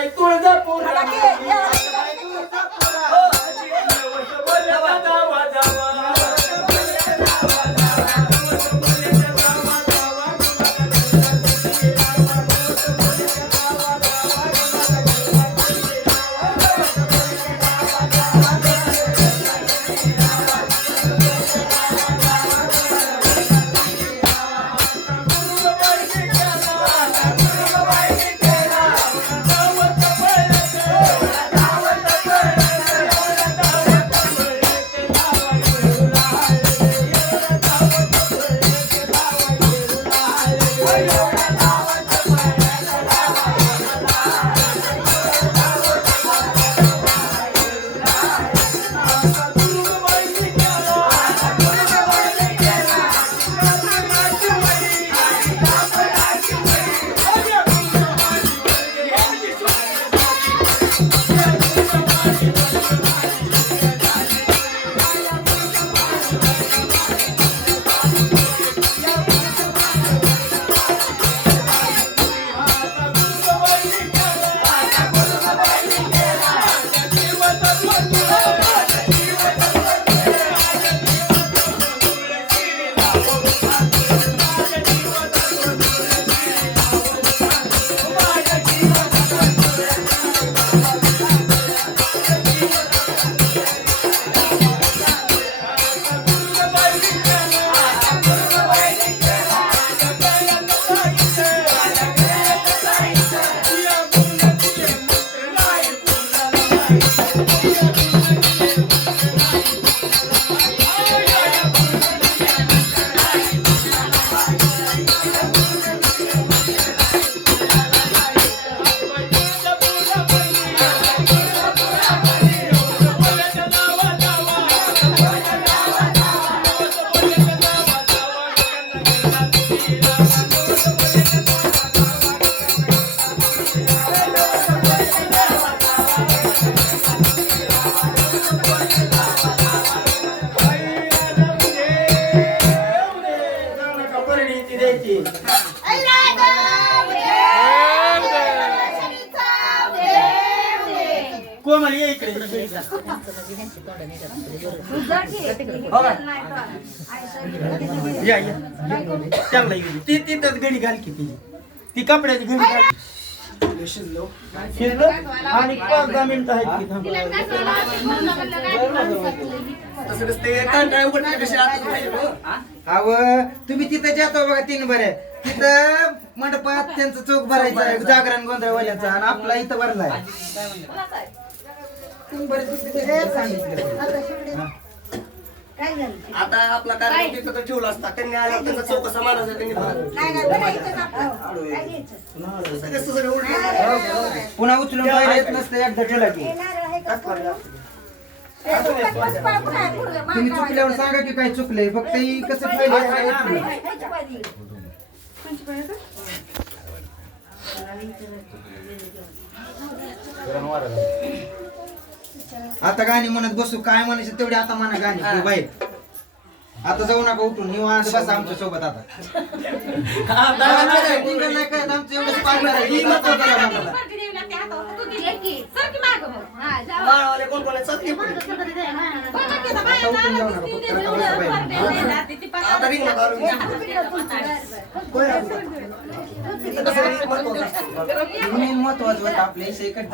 बाई तुळजापूर कोमल ये इकडे या या चांगला ती तिथंच घडी घाल की ती कपड्याची घडी घाल शिरलो आणि 5-10 मिनिटं आहेत की अव तुम्ही तिथं जातो बघा 3 बरे तिथं मंडपात त्यांचं चौक भरायचं आहे जागरण गोंधळवाल्याचा आणि आपला इथं भरलाय आता आपला कार्यक्रम तिथं तर ठेवला असता त्यांनी आला त्यांचा चौक समानाचा त्यांनी पुन्हा उचलून पाहिजे येत नसतं एकदा ठेवला की तुम्ही चुकल्यावर सांगा की काय चुकलंय फक्त ही कसं आता गाणी म्हणत बसू काय म्हणायचं तेवढे आता म्हणा गाणी बाई आता जाऊ नका उठून निवांत बसा आमच्या सोबत आता नाही काय आमचं एवढं महत्वाचं होतं आपल्या एकच